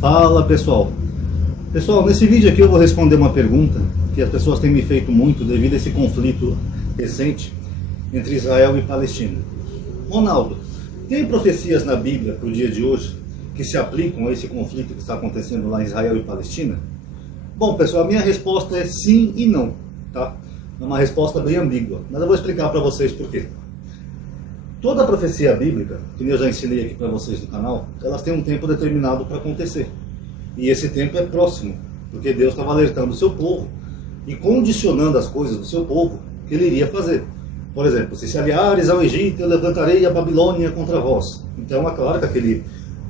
Fala pessoal! Pessoal, nesse vídeo aqui eu vou responder uma pergunta que as pessoas têm me feito muito devido a esse conflito recente entre Israel e Palestina. Ronaldo, tem profecias na Bíblia para o dia de hoje que se aplicam a esse conflito que está acontecendo lá em Israel e Palestina? Bom pessoal, a minha resposta é sim e não, tá? É uma resposta bem ambígua, mas eu vou explicar para vocês por quê. Toda profecia bíblica, que eu já ensinei aqui para vocês no canal, elas têm um tempo determinado para acontecer. E esse tempo é próximo, porque Deus estava alertando o seu povo e condicionando as coisas do seu povo que ele iria fazer. Por exemplo, se aliares ao Egito, eu levantarei a Babilônia contra vós. Então é claro que aquele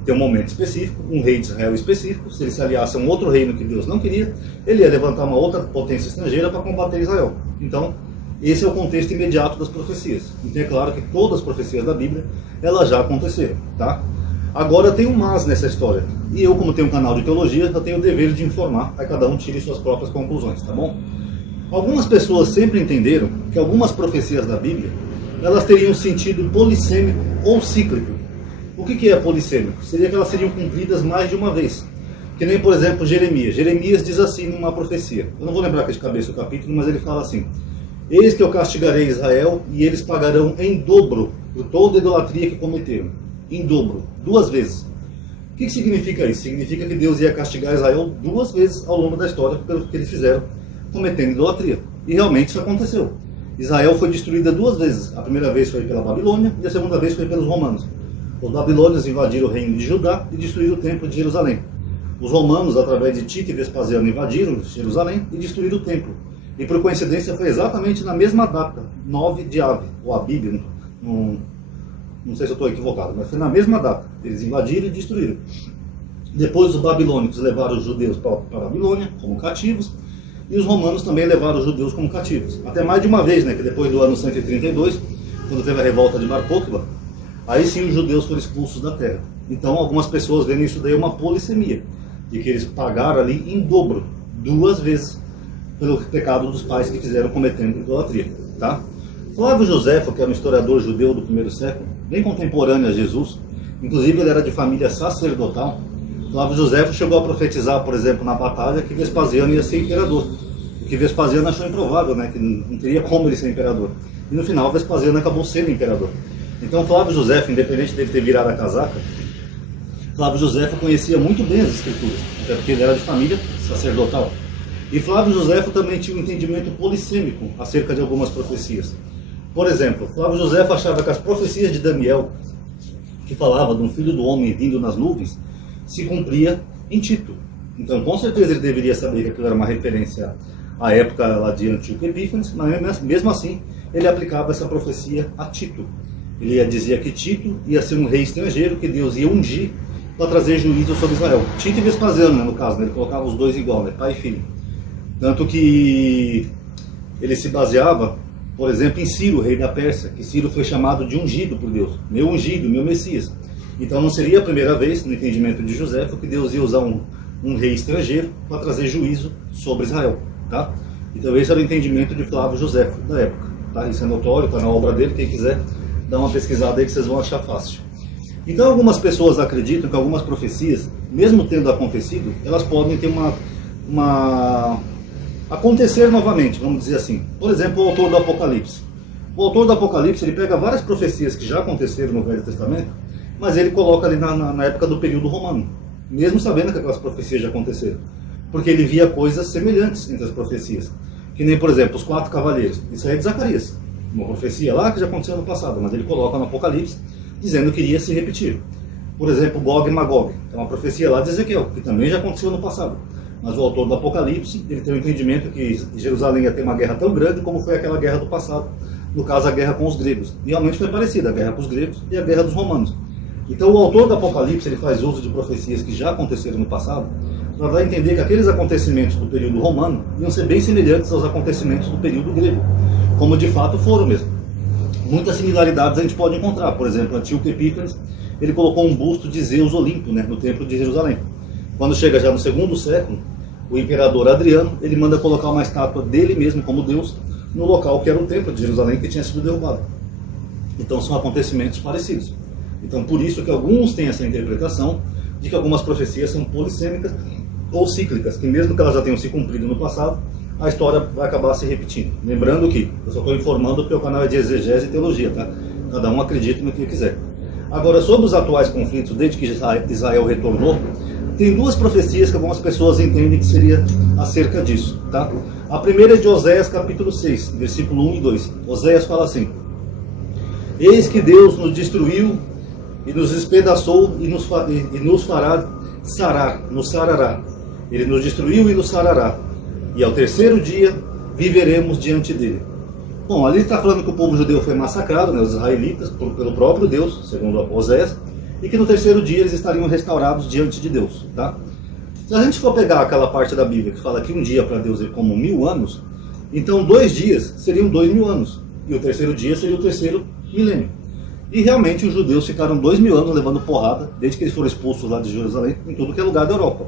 tem um momento específico, um rei de Israel específico. Se ele se aliasse a um outro reino que Deus não queria, ele ia levantar uma outra potência estrangeira para combater Israel. Então, esse é o contexto imediato das profecias. Então é claro que todas as profecias da Bíblia, elas já aconteceram, tá? Agora tem um mas nessa história. E eu, como tenho um canal de teologia, eu tenho o dever de informar, para cada um tire suas próprias conclusões, tá bom? Algumas pessoas sempre entenderam que algumas profecias da Bíblia, elas teriam sentido polissêmico ou cíclico. O que é polissêmico? Seria que elas seriam cumpridas mais de uma vez. Que nem, por exemplo, Jeremias. Jeremias diz assim numa profecia. Eu não vou lembrar aqui de cabeça o capítulo, mas ele fala assim: eis que eu castigarei Israel, e eles pagarão em dobro por toda a idolatria que cometeram. Em dobro, 2 vezes. O que significa isso? Significa que Deus ia castigar Israel 2 vezes ao longo da história pelo que eles fizeram, cometendo idolatria. E realmente isso aconteceu. Israel foi destruída 2 vezes. A primeira vez foi pela Babilônia, e a segunda vez foi pelos romanos. Os babilônios invadiram o reino de Judá e destruíram o templo de Jerusalém. Os romanos, através de Tito e Vespasiano, invadiram Jerusalém e destruíram o templo. E por coincidência foi exatamente na mesma data, 9 de Av, ou Abib, não sei se eu estou equivocado, mas foi na mesma data. Eles invadiram e destruíram. Depois os babilônicos levaram os judeus para a Babilônia como cativos, e os romanos também levaram os judeus como cativos. Até mais de uma vez, né, que depois do ano 132, quando teve a revolta de Bar Kokhba, aí sim os judeus foram expulsos da terra. Então algumas pessoas veem isso daí uma polissemia, de que eles pagaram ali em dobro, 2 vezes, pelo pecado dos pais que fizeram cometendo idolatria, tá? Flávio Joséfo, que era um historiador judeu do primeiro século, bem contemporâneo a Jesus, inclusive ele era de família sacerdotal. Flávio Joséfo chegou a profetizar, por exemplo, na batalha, que Vespasiano ia ser imperador. O que Vespasiano achou improvável, né? Que não teria como ele ser imperador. E no final Vespasiano acabou sendo imperador. Então Flávio Joséfo, independente dele ter virado a casaca, Flávio Joséfo conhecia muito bem as escrituras, até porque ele era de família sacerdotal. E Flávio Joséfo também tinha um entendimento polissêmico acerca de algumas profecias. Por exemplo, Flávio Joséfo achava que as profecias de Daniel, que falava de um filho do homem vindo nas nuvens, se cumpria em Tito. Então, com certeza ele deveria saber que aquilo era uma referência à época lá de Antíoco Epífanes, mas mesmo assim ele aplicava essa profecia a Tito. Ele dizia que Tito ia ser um rei estrangeiro, que Deus ia ungir para trazer juízo sobre Israel. Tito e Vespasiano, né, no caso, né, ele colocava os dois igual, né, pai e filho. Tanto que ele se baseava, por exemplo, em Ciro, rei da Pérsia, que Ciro foi chamado de ungido por Deus, meu ungido, meu Messias. Então não seria a primeira vez, no entendimento de Joséfo, que Deus ia usar um rei estrangeiro para trazer juízo sobre Israel, tá? Então esse era o entendimento de Flávio Joséfo da época, tá? Isso é notório, está na obra dele, quem quiser dar uma pesquisada aí que vocês vão achar fácil. Então algumas pessoas acreditam que algumas profecias, mesmo tendo acontecido, elas podem ter acontecer novamente, vamos dizer assim. Por exemplo, o autor do Apocalipse. O autor do Apocalipse, ele pega várias profecias que já aconteceram no Velho Testamento, mas ele coloca ali na época do período romano, mesmo sabendo que aquelas profecias já aconteceram. Porque ele via coisas semelhantes entre as profecias. Que nem, por exemplo, os 4 cavaleiros. Isso aí é de Zacarias. Uma profecia lá que já aconteceu no passado, mas ele coloca no Apocalipse, dizendo que iria se repetir. Por exemplo, Gog e Magog. É uma profecia lá de Ezequiel, que também já aconteceu no passado. Mas o autor do Apocalipse, ele tem o entendimento que Jerusalém ia ter uma guerra tão grande como foi aquela guerra do passado. No caso, a guerra com os gregos. E realmente foi parecida, a guerra com os gregos e a guerra dos romanos. Então o autor do Apocalipse, ele faz uso de profecias que já aconteceram no passado, para dar a entender que aqueles acontecimentos do período romano iam ser bem semelhantes aos acontecimentos do período grego, como de fato foram mesmo. Muitas similaridades a gente pode encontrar. Por exemplo, Antíoco Epífanes, ele colocou um busto de Zeus Olimpo, né, no templo de Jerusalém. Quando chega já no 2º século, o imperador Adriano, ele manda colocar uma estátua dele mesmo como Deus no local que era o templo de Jerusalém, que tinha sido derrubado. Então são acontecimentos parecidos. Então por isso que alguns têm essa interpretação, de que algumas profecias são polissêmicas ou cíclicas, que mesmo que elas já tenham se cumprido no passado, a história vai acabar se repetindo. Lembrando que eu só estou informando porque o canal é de exegese e teologia, tá? Cada um acredita no que quiser. Agora, sobre os atuais conflitos, desde que Israel retornou, tem duas profecias que algumas pessoas entendem que seria acerca disso, tá? A primeira é de Oséias capítulo 6, versículo 1 e 2. Oséias fala assim: Eis que Deus nos destruiu e nos despedaçou e nos fará sarar, nos sarará. Ele nos destruiu e nos sarará. E ao terceiro dia viveremos diante dele. Bom, ali está falando que o povo judeu foi massacrado, né, os israelitas, pelo próprio Deus, segundo Oséias, e que no terceiro dia eles estariam restaurados diante de Deus, tá? Se a gente for pegar aquela parte da Bíblia que fala que um dia para Deus é como 1000 anos, então 2 dias seriam 2000 anos, e o terceiro dia seria o terceiro milênio. E realmente os judeus ficaram 2000 anos levando porrada, desde que eles foram expulsos lá de Jerusalém, em tudo que é lugar da Europa.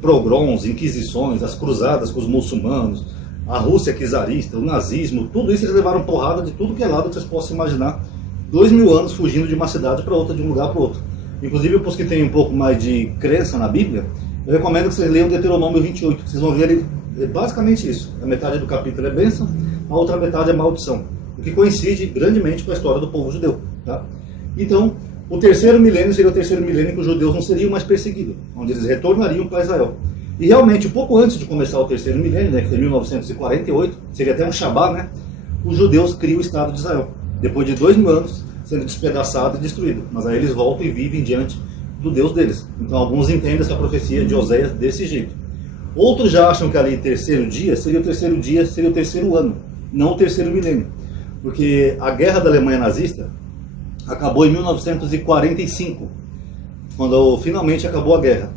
Pogroms, inquisições, as cruzadas com os muçulmanos, a Rússia czarista, o nazismo, tudo isso eles levaram porrada de tudo que é lado que vocês possam imaginar. 2000 anos fugindo de uma cidade para outra, de um lugar para outro. Inclusive, para os que têm um pouco mais de crença na Bíblia, eu recomendo que vocês leiam Deuteronômio 28, que vocês vão ver ali, é basicamente isso. A metade do capítulo é bênção, a outra metade é maldição, o que coincide grandemente com a história do povo judeu, tá? Então, o terceiro milênio seria o terceiro milênio que os judeus não seriam mais perseguidos, onde eles retornariam para Israel. E realmente, um pouco antes de começar o terceiro milênio, né, que foi 1948, seria até um Shabá, né, os judeus criam o Estado de Israel, depois de 2000 anos sendo despedaçado e destruído. Mas aí eles voltam e vivem diante do Deus deles. Então alguns entendem essa profecia de Oséias desse jeito. Outros já acham que ali terceiro dia, seria o terceiro ano, não o terceiro milênio. Porque a guerra da Alemanha nazista acabou em 1945, quando finalmente acabou a guerra.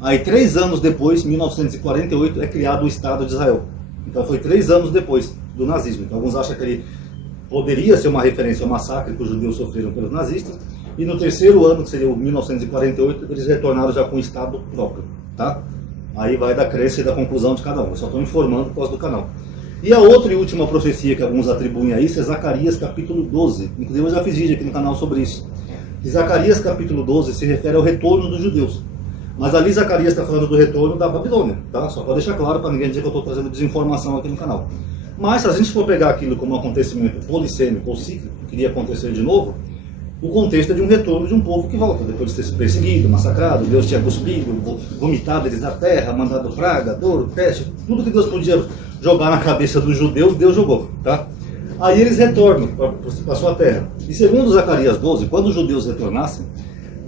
Aí 3 anos depois, 1948, é criado o Estado de Israel. Então foi 3 anos depois do nazismo. Então alguns acham que ele poderia ser uma referência ao massacre que os judeus sofreram pelos nazistas. E no terceiro ano, que seria o 1948, eles retornaram já com o Estado próprio, tá? Aí vai da crença e da conclusão de cada um. Eu só estou informando por causa do canal. E a outra e última profecia que alguns atribuem a isso é Zacarias capítulo 12. Inclusive eu já fiz vídeo aqui no canal sobre isso. E Zacarias capítulo 12 se refere ao retorno dos judeus. Mas ali Zacarias está falando do retorno da Babilônia, tá? Só para deixar claro, para ninguém dizer que eu estou trazendo desinformação aqui no canal. Mas se a gente for pegar aquilo como um acontecimento polissêmico ou cíclico, que iria acontecer de novo, o contexto é de um retorno de um povo que volta, depois de ter sido perseguido, massacrado, Deus tinha cuspido, vomitado eles da terra, mandado praga, dor, peste, tudo que Deus podia jogar na cabeça dos judeus, Deus jogou, tá? Aí eles retornam para a sua terra. E segundo Zacarias 12, quando os judeus retornassem,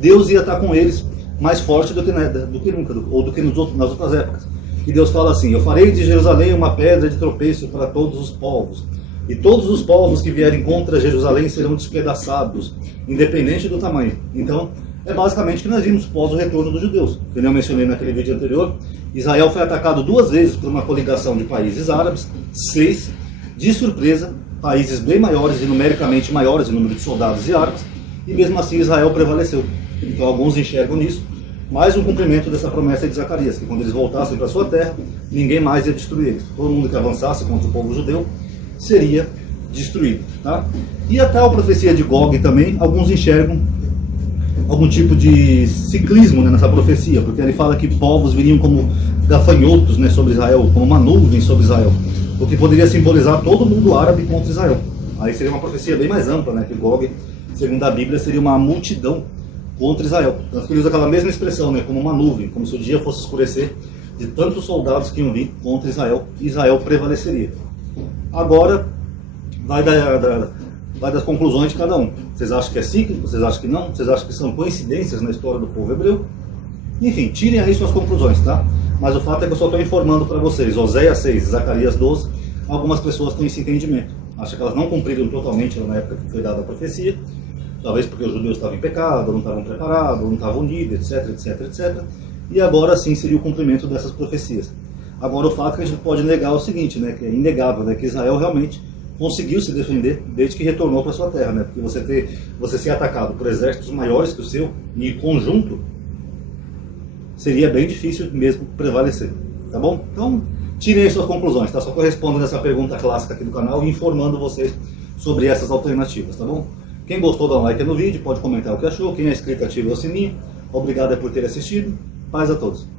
Deus ia estar com eles mais forte do que nunca, ou do que nas outras épocas. E Deus fala assim: eu farei de Jerusalém uma pedra de tropeço para todos os povos, e todos os povos que vierem contra Jerusalém serão despedaçados, independente do tamanho. Então, é basicamente o que nós vimos pós o retorno dos judeus. Como eu mencionei naquele vídeo anterior, Israel foi atacado 2 vezes por uma coligação de países árabes, 6, de surpresa, países bem maiores e numericamente maiores em número de soldados e armas, e mesmo assim Israel prevaleceu. Então alguns enxergam nisso mais um cumprimento dessa promessa de Zacarias, que quando eles voltassem para sua terra, ninguém mais ia destruir eles. Todo mundo que avançasse contra o povo judeu seria destruído, tá? E a tal profecia de Gog também, alguns enxergam algum tipo de ciclismo, né, nessa profecia, porque ele fala que povos viriam como gafanhotos, né, sobre Israel, como uma nuvem sobre Israel, o que poderia simbolizar todo mundo árabe contra Israel. Aí seria uma profecia bem mais ampla, né, que Gog, segundo a Bíblia, seria uma multidão contra Israel. Tanto que ele usa aquela mesma expressão, né, como uma nuvem, como se o dia fosse escurecer de tantos soldados que iam vir contra Israel, e Israel prevaleceria. Agora, vai das conclusões de cada um. Vocês acham que é cíclico? Vocês acham que não? Vocês acham que são coincidências na história do povo hebreu? Enfim, tirem aí suas conclusões, tá? Mas o fato é que eu só estou informando para vocês. Oséias 6, Zacarias 12, algumas pessoas têm esse entendimento. Acham que elas não cumpriram totalmente na época que foi dada a profecia, talvez porque os judeus estavam em pecado, não estavam preparados, não estavam unidos, etc, etc, etc. E agora sim seria o cumprimento dessas profecias. Agora o fato que a gente pode negar é o seguinte, né, que é inegável, né, que Israel realmente conseguiu se defender desde que retornou para sua terra, né, porque você ser atacado por exércitos maiores que o seu, em conjunto, seria bem difícil mesmo prevalecer, tá bom? Então, tirem aí suas conclusões, tá? Só estou respondendo essa pergunta clássica aqui do canal e informando vocês sobre essas alternativas, tá bom? Quem gostou, dá um like no vídeo, pode comentar o que achou, quem é inscrito, ativa o sininho. Obrigado por ter assistido. Paz a todos.